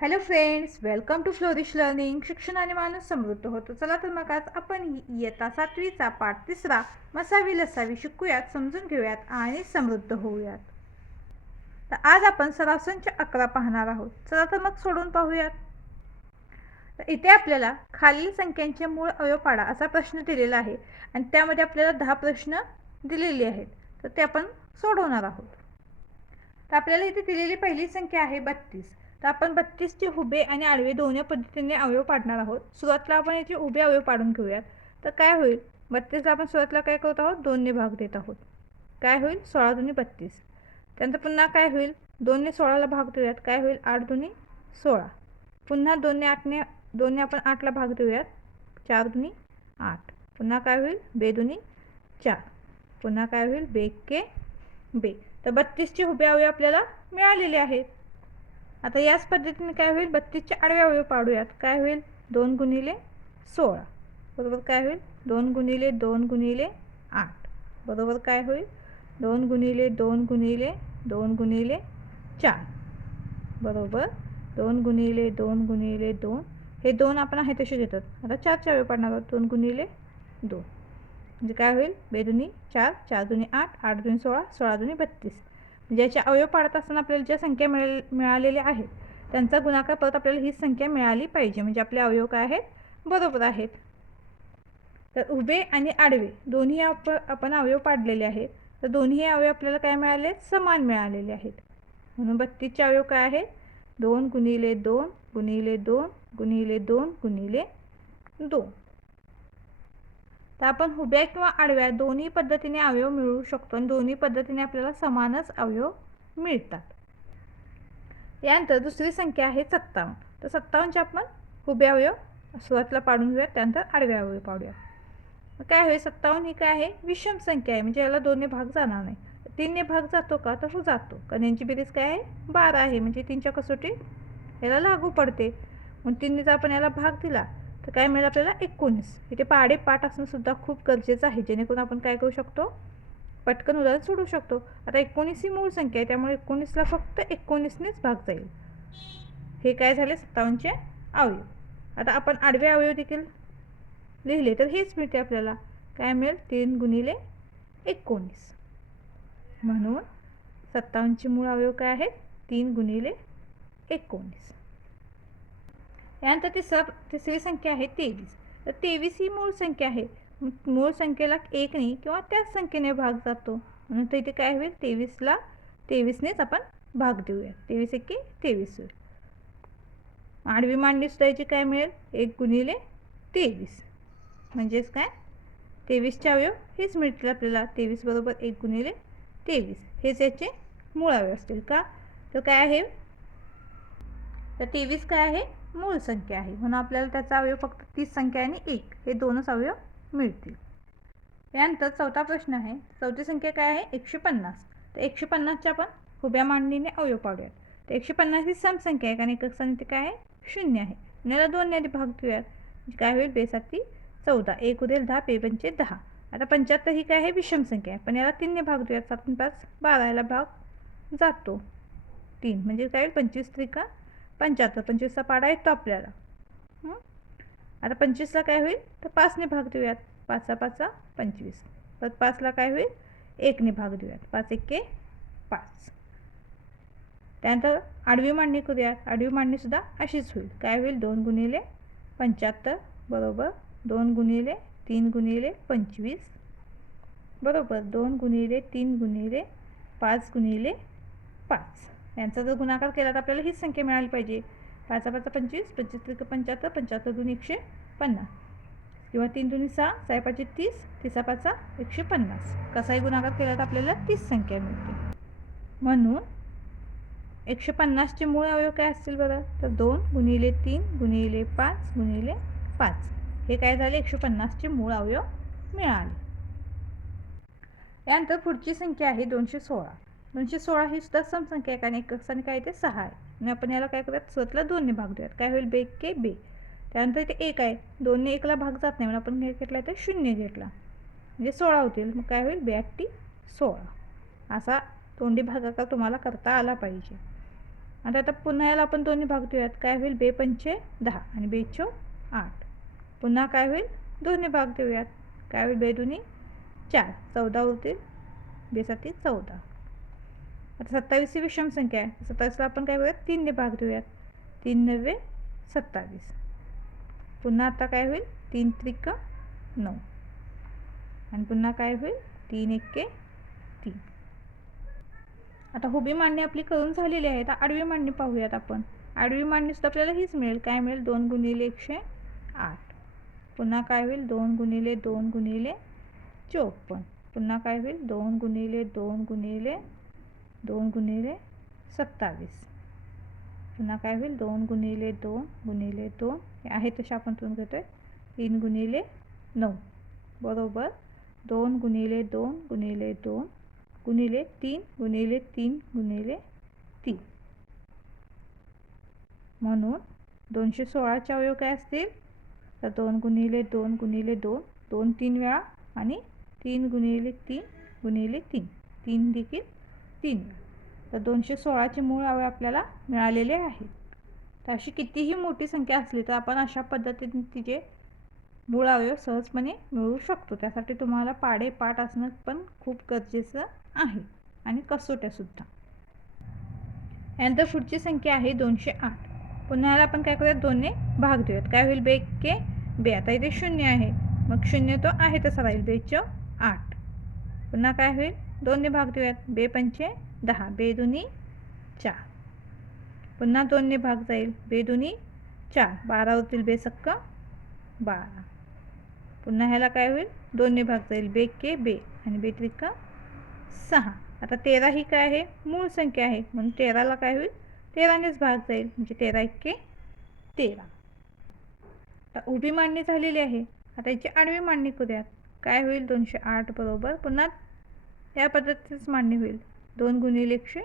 Hello friends welcome to flourish learning शिक्षणाने माणूस समृद्ध होतो. चला तर मग आज आपण इयत्ता सातवीचा पाठ तिसरा मसावी लसावी शिकूयात समजून घेऊयात आणि समृद्ध होऊयात. तर आज आपण सरासनच्या अकरा पाहणार आहोत. चला तर मग सोडून पाहूयात. तर इथे आपल्याला खालील संख्यांचे मूळ अवयव पाडा असा प्रश्न दिलेला आहे आणि त्यामध्ये आपल्याला दहा प्रश्न दिलेले आहेत. तर ते आपण सोडवणार आहोत. तर आपल्याला इथे दिलेली पहिली संख्या आहे बत्तीस. तर आपण बत्तीसचे उभे आणि आडवे दोन्ही पद्धतीने अवयव पाडणार आहोत. सुरुवातीला आपण याचे उभे अवयव पाडून घेऊयात. तर काय होईल? बत्तीसला आपण सुरुवातीला काय करत आहोत? दोनने भाग देत आहोत. काय होईल? सोळा दोन्ही बत्तीस. त्यानंतर पुन्हा काय होईल? दोनने सोळाला भाग देऊयात. काय होईल? आठ दोन्ही सोळा. पुन्हा दोनने आठने दोनने आपण आठला भाग देऊयात. चार दोन्ही आठ. पुन्हा काय होईल? बे दोन्ही चार. पुन्हा काय होईल? बे के बे. तर बत्तीसचे उभे अवयव आपल्याला मिळालेले आहेत. आता याच पद्धतीने काय होईल? बत्तीसच्या आडव्या वेळ पाडूयात. काय होईल? दोन गुणिले सोळा. बरोबर काय होईल? दोन गुणिले दोन गुणिले आठ. बरोबर काय होईल? दोन गुणिले दोन गुणिले दोन गुणिले चार. बरोबर? दोन गुणिले दोन गुणिले दोन. हे दोन आपण आहे तसे घेतात. आता चारच्या वेळ पाडणार आहोत. दोन गुणिले दोन. म्हणजे काय होईल? बेदुनी चार चार दुनी आठ आठ दुनी सोळा सोळा दुनी बत्तीस. ज्याचे अवयव पाडत असताना आपल्याला ज्या संख्या मिळेल मिळालेल्या आहेत त्यांचा गुणाकार परत आपल्याला हीच संख्या मिळाली पाहिजे. म्हणजे आपले अवयव काय आहेत? बरोबर आहेत. तर उभे आणि आडवे दोन्ही आप आपण अवयव पाडलेले आहेत. तर दोन्ही अवयव आपल्याला काय मिळाले? समान मिळालेले आहेत. म्हणून बत्तीसचे अवयव काय आहेत? दोन गुणिले दोन गुणिले दोन गुणिले दोन गुणिले दोन. तर आपण उभ्या किंवा आडव्या दोन्ही पद्धतीने अवयव मिळवू शकतो आणि दोन्ही पद्धतीने आपल्याला समानच अवयव मिळतात. यानंतर दुसरी संख्या आहे सत्तावन्न. तर सत्तावन्नचे आपण हुबे अवयव सुरुवातीला पाडून घेऊया त्यानंतर आडव्या अवयव पाडूया. मग काय होईल? सत्तावन्न ही काय आहे? विषम संख्या आहे म्हणजे याला दोन्ही भाग जाणार नाही. तीनने भाग जातो का? तर हो जातो. कारण यांची बेरीज काय आहे? बारा आहे म्हणजे तीनच्या कसोटी याला लागू पडते. मग तीनने जर आपण याला भाग दिला तर काय मिळेल आपल्याला? एकोणीस. इथे पाडे पाठ खूप गरजेचं आहे. जेणेकरून आपण काय करू शकतो? पटकन उदाहरण सोडू शकतो. आता एकोणीस ही मूळ संख्या आहे त्यामुळे एकोणीसला फक्त एकोणीसनेच भाग जाईल. हे काय झाले? सत्तावन्नचे अवयव. आता आपण आडवे अवयव देखील लिहिले तर हेच मिळते आपल्याला. काय मिळेल? तीन गुणिले एकोणीस. म्हणून सत्तावन्नचे मूळ अवयव काय आहेत? तीन गुणिले एकोणीस. यानंतर तिसरा तिसरी संख्या आहे तेवीस. तर तेवीस ही मूळ संख्या आहे. मूळ संख्येला एकने किंवा त्याच संख्येने भाग जातो. म्हणून तर इथे काय होईल? तेवीसला तेवीसनेच आपण भाग देऊया. तेवीस एके तेवीस होईल. आडवी मांडणी सुद्धा याची काय मिळेल? एक गुणिले तेवीस. म्हणजेच काय? तेवीसचे अवयव हेच मिळतील आपल्याला. तेवीस बरोबर एक गुणिले तेवीस. हेच याचे मूळ अवयव असतील का? तर काय आहे? तर तेवीस काय आहे? मूळ संख्या आहे. म्हणून आपल्याला त्याचा अवयव फक्त तीस संख्या आणि एक हे दोनच अवयव मिळतील. यानंतर चौथा प्रश्न आहे. चौथी संख्या काय आहे? एकशे पन्नास. तर एकशे पन्नासच्या आपण खुब्या मांडणीने अवयव पाडूयात. तर एकशे पन्नास ही समसंख्या आहे कारण एकक संख्या काय आहे? शून्य आहे. याला दोन आधी भाग देऊयात. काय होईल? बेसाती चौदा. एक उदेल दहा पे पंचे दहा. आता पंच्याहत्तर ही काय आहे? विषम संख्या आहे. पण याला तीनने भाग देऊयात. सात पाच बारा याला भाग जातो. तीन. म्हणजे काय होईल? पंचवीस त्रिका पंच्याहत्तर पंचवीसचा पाडा येतो आपल्याला. आता पंचवीसला काय होईल? तर पाचने भाग देऊयात. पाचा पाचा पंचवीस. तर पाचला काय होईल? एकने भाग देऊयात. पाच एके पाच. त्यानंतर आडवी मांडणी करूयात. आडवी मांडणीसुद्धा अशीच होईल. काय होईल? दोन गुणिले पंच्याहत्तर बरोबर दोन गुणिले तीन गुणिले पंचवीस बरोबर दोन गुणिले तीन गुणिले पाच गुणिले पाच. यांचा जर गुणाकार केला तर आपल्याला हीच संख्या मिळाली पाहिजे. पाचा पाचा पंचवीस पंचवीस त्रिक पंच्याहत्तर पंच्याहत्तर दोन एकशे पन्नास. किंवा तीन दोन्ही सहा सहा पाचशे तीस तिसा पाचा एकशे पन्नास. कसाही गुणाकार केला तर आपल्याला तीस संख्या मिळते. म्हणून एकशे पन्नासचे मूळ अवयव काय असतील बरं? तर दोन गुणिले तीन गुणिले पाच गुणिले पाच. हे काय झाले? एकशे पन्नासचे मूळ अवयव मिळाले. यानंतर पुढची संख्या आहे दोनशे सोळा. दोनशे सोळा ही सुद्धा समसंख्या आहे आणि एक संख्या आहे ते सहा आहे. आणि आपण याला काय करूयात स्वतःला दोनने भाग देऊयात काय होईल? बे के बे. त्यानंतर इथे एक आहे. दोनने एकला भाग जात नाही. म्हणून आपण काय घेतला? तर शून्य घेतला. म्हणजे सोळा होतील. मग काय होईल? बे टी सोळा. असा तोंडी भागाकार तुम्हाला करता आला पाहिजे. आता आता पुन्हा याला आपण दोन्ही भाग देऊयात. काय होईल? बे पंचे दहा आणि बेचो आठ. पुन्हा काय होईल? दोन्ही भाग देऊयात. काय होईल? बे दोन्ही चार. चौदा होतील. बेसाठी चौदा. आता सत्तावीस ही विषम संख्या आहे. सत्तावीसला आपण काय करूयात तीनने भाग देऊयात. तीन नव्वे सत्तावीस. पुन्हा आता काय होईल? तीन त्रिक नऊ. आणि पुन्हा काय होईल? तीन एक्के तीन. आता हुबी मांडणी आपली करून झालेली आहे. आता आडवी मांडणी पाहूयात आपण. आडवी मांडणीसुद्धा आपल्याला हीच मिळेल. काय मिळेल? दोन गुणिले एकशे आठ. पुन्हा काय होईल? दोन गुणिले दोन गुणिले चोपन्न. पुन्हा काय होईल? दोन गुणिले दोन गुणिले दोन गुणिले सत्तावीस. पुन्हा काय होईल? दोन गुणिले दोन गुणिले दोन. हे आहे तसे आपण तुम्ही घेतो आहे तीन गुणिले नऊ. बरोबर? दोन गुणिले दोन गुणिले दोन गुणिले तीन गुणिले तीन गुणिले तीन. म्हणून दोनशे सोळाचे अवयव काय असतील? तर दोन गुणिले दोन गुणिले दोन दोन तीन वेळा आणि तीन गुणिले तीन गुणिले तीन. तीन देखील तीन. तर दोनशे सोळाचे मूळ अवयव आपल्याला मिळालेले आहेत तर अशी कितीही मोठी संख्या असली तर आपण अशा पद्धतीने तिचे मूळ अवयव सहजपणे मिळवू शकतो. त्यासाठी तुम्हाला पाडे पाठ असणं पण खूप गरजेचं आहे आणि कसोट्यासुद्धा यानंतर पुढची संख्या आहे दोनशे आठ. पुन्हा याला आपण काय करूयात? दोनने भाग देऊयात. काय होईल बे? के बे. आता इथे शून्य आहे. मग शून्य तो आहे तसा राहील बेच आठ. पुन्हा काय होईल? दोनने भाग देऊयात. बे पंचे दहा. बे दुनी चार. पुन्हा दोनने भाग जाईल. बे दुनी चार. बारा होतील बेसक्क बारा. पुन्हा ह्याला काय होईल? दोनने भाग जाईल. बे के बे. आणि बे त्रिका सहा. आता तेरा ही काय आहे? मूळ संख्या आहे. म्हणून तेराला काय होईल? तेरानेच भाग जाईल. म्हणजे तेरा इतके तेरा. आता उभी मांडणी झालेली आहे. आता याची आडवी मांडणी करूयात. काय होईल? दोनशे आठ बरोबर. पुन्हा या पद्धतीच मांडणी होईल दोन गुणिले एकशे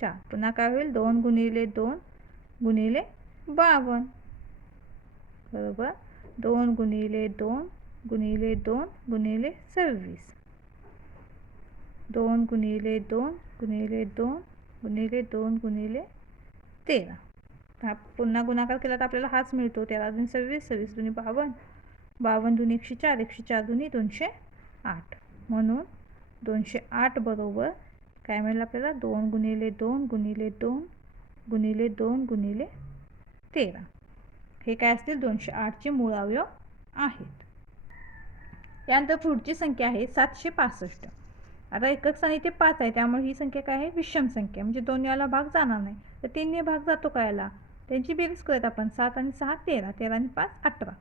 चार पुन्हा काय होईल दोन गुणिले दोन गुणिले बावन्न बरोबर दोन गुणिले दोन गुणिले दोन गुणिले सव्वीस दोन गुणिले दोन गुणिले दोन गुणिले दोन गुणिले तेरा हा पुन्हा गुणाकार केला तर आपल्याला हाच मिळतो तेरा दोन सव्वीस सव्वीस दोन्ही बावन्न बावन्न दोन एकशे चार एकशे चार दोन्ही दोनशे आठ म्हणून दोनशे आठ बरोबर. काय मिळेल आपल्याला? दोन गुणिले दोन गुणिले दोन गुणिले दोन गुणिले तेरा. हे काय असतील? दोनशे आठचे मूळ अवयव आहेत. यानंतर पुढची संख्या आहे सातशे पासष्ट. आता एकक स्थानी इथे पाच आहे त्यामुळे ही संख्या काय आहे? विषम संख्या. म्हणजे दोन याला भाग जाणार नाही. तर तीनने भाग जातो का याला त्यांची बेरीज करूयात आपण. सात आणि सहा तेरा. तेरा आणि पाच अठरा.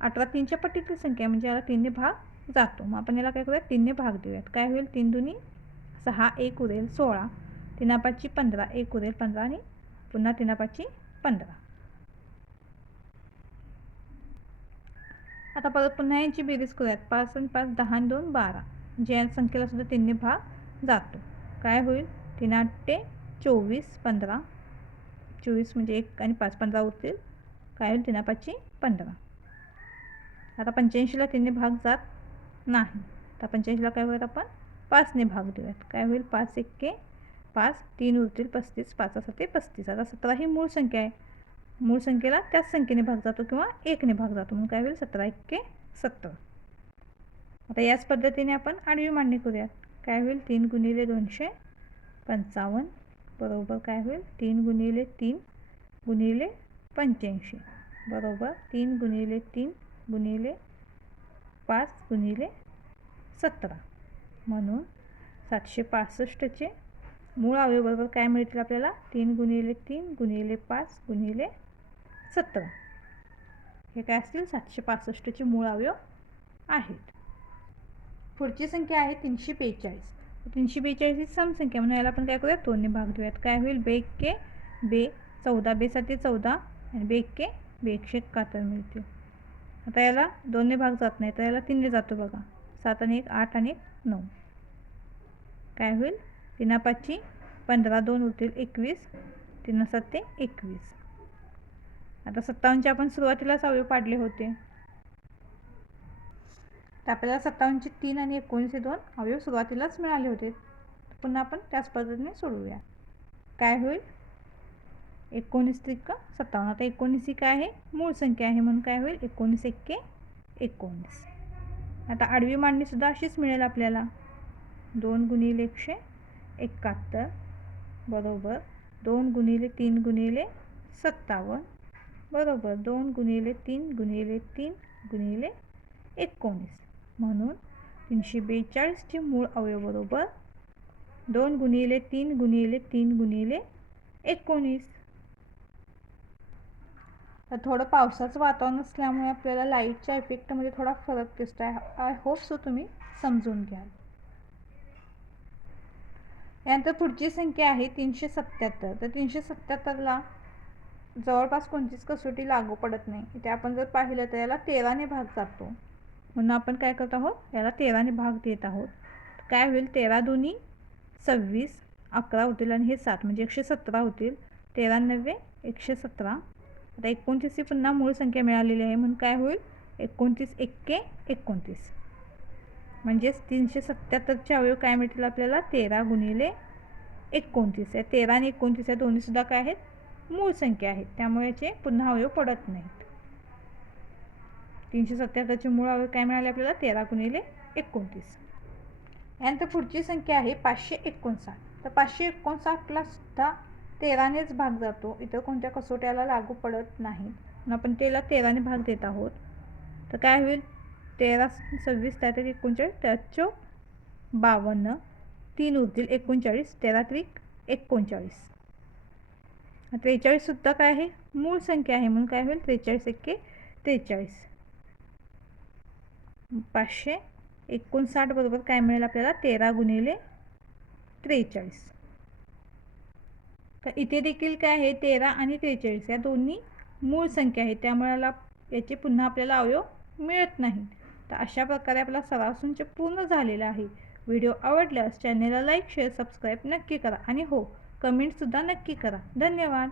अठरा तीनच्या पट्टीतील संख्या म्हणजे याला तीनने भाग जातो. मग आपण याला काय करूयात तीनने भाग देऊयात. काय होईल? तीन दुनी सहा एक उरेल सोळा. तिनापाची पंधरा एक उरेल पंधरा आणि पुन्हा तिनापाची पंधरा. आता परत पुन्हा यांची बेरीज करूयात. पाच आणि पाच दहा आणि दोन बारा. ज्या या संख्येला सुद्धा तीनने भाग जातो. काय होईल? तीन आठे चोवीस पंधरा. चोवीस म्हणजे एक आणि पाच पंधरा उरतील. काय होईल? तिनापाची पंधरा. आता पंच्याऐंशीला तीनने भाग जात नाही. आता पंच्याऐंशीला काय होईल आपण? पाचने भाग देऊयात. काय होईल? पाच एक्के पाच तीन उरतील पस्तीस पाचासाठी पस्तीस. आता सतरा ही मूळ संख्या आहे. मूळ संख्येला त्याच संख्येने भाग जातो किंवा एकने भाग जातो. म्हणून काय होईल? सतरा एक्के सत्तर. आता याच पद्धतीने आपण आडवी मांडणी करूयात. काय होईल? तीन गुणिले दोनशे पंचावन्न. बरोबर काय होईल? तीन गुणिले तीन गुणिले पंच्याऐंशी. बरोबर? तीन गुणिले तीन गुणिले पाच गुणिले सतरा. म्हणून सातशे पासष्टचे मूळ अवयवबरोबर काय मिळतील आपल्याला? तीन गुणिले तीन गुणिले पाच गुणिले सतरा. हे काय असतील? सातशे पासष्टचे मूळ अवयव आहेत. पुढची संख्या आहे तीनशे बेचाळीस. तीनशे बेचाळीस ही समसंख्या. म्हणून याला आपण काय करूया दोन्ही भाग देऊयात काय होईल? बे के बे चौदा. बेसाठी चौदा आणि बे के बे एकशे एकाहत्तर मिळतील. आता याला दोन्ही भाग जात नाही तर याला तीनने जातो बघा. सात आणि एक आठ आणि एक नऊ. काय होईल? तीना पाचची पंधरा दोन होतील एकवीस तीन सात ते एकवीस. आता सत्तावन्नचे आपण सुरुवातीलाच अवयव पाडले होते. तर आपल्याला सत्तावन्नचे तीन आणि एकोणीसशे दोन अवयव सुरुवातीलाच मिळाले होते. पुन्हा आपण त्याच पद्धतीने सोडवूया. काय होईल? एकोणीस त्रिक सत्तावन्न. आता एकोणीस ही काय आहे? मूळ संख्या आहे म्हणून काय होईल? एकोणीस एक्के एकोणीस. आता आडवी मांडणीसुद्धा अशीच मिळेल आपल्याला. दोन गुणिले एकशे एकाहत्तर बरोबर दोन गुणिले तीन गुणिले सत्तावन्न बरोबर दोन गुणिले तीन गुणिले तीन गुणिले एकोणीस. म्हणून तीनशे बेचाळीसचे मूळ अवयव बरोबर दोन गुणिले तीन गुणिले तीन गुणिले एकोणीस. तर थोडं पावसाचं वातावरण असल्यामुळे आपल्याला लाईटच्या इफेक्टमध्ये थोडा फरक दिसतो आहे आय होप सो तुम्ही समजून घ्याल. यानंतर पुढची संख्या आहे तीनशे सत्याहत्तर. तर तीनशे सत्याहत्तरला जवळपास कोणतीच कसोटी लागू पडत नाही. इथे आपण जर पाहिलं तर याला तेराने भाग जातो. म्हणून आपण काय करत आहोत? याला तेराने भाग देत आहोत. काय होईल? तेरा दोन्ही सव्वीस अकरा होतील आणि हे सात म्हणजे एकशे सतरा होतील. तेरा नव्वे एकशे सतरा. आता एकोणतीस ही पुन्हा मूळ संख्या मिळालेली आहे. म्हणून काय होईल? एकोणतीस एक्के एकोणतीस. म्हणजेच तीनशे सत्त्याहत्तरचे अवयव काय मिळतील आपल्याला? तेरा गुणिले एकोणतीस. आहे तेरा आणि एकोणतीस या दोन्हीसुद्धा काय आहेत? मूळ संख्या आहेत. त्यामुळे याचे पुन्हा अवयव पडत नाहीत. तीनशे सत्त्याहत्तरचे मूळ अवयव काय मिळाले आपल्याला? तेरा गुणिले एकोणतीस. यानंतर पुढची संख्या आहे पाचशे एकोणसाठ. तर पाचशे एकोणसाठला सुद्धा तेरानेच भाग जातो. इतर कोणत्या कसोट्याला लागू पडत नाही म्हणून आपण त्याला तेराने भाग देत आहोत. तर काय होईल? तेरा सव्वीस त्यात एकोणचाळीस त्याचो बावन्न तीन उरतील एकोणचाळीस तेरा त्रिक एकोणचाळीस. त्रेचाळीससुद्धा काय आहे? मूळ संख्या आहे. म्हणून काय होईल? त्रेचाळीस एक्के त्रेचाळीस. पाचशे एकोणसाठ बरोबर काय मिळेल आपल्याला? तेरा गुणिले त्रेचाळीस. तर इथे देखील काय आहे? तेरा आणि त्रेचाळीस या दोन्ही मूळ संख्या आहेत. त्यामुळे याचे पुन्हा आपल्याला अवयव मिळत नाही तर अशा प्रकारे आपला सराव संच पूर्ण झालेला आहे. व्हिडिओ आवडल्यास चॅनेलला लाईक शेअर सबस्क्राईब नक्की करा. आणि हो कमेंटसुद्धा नक्की करा. धन्यवाद.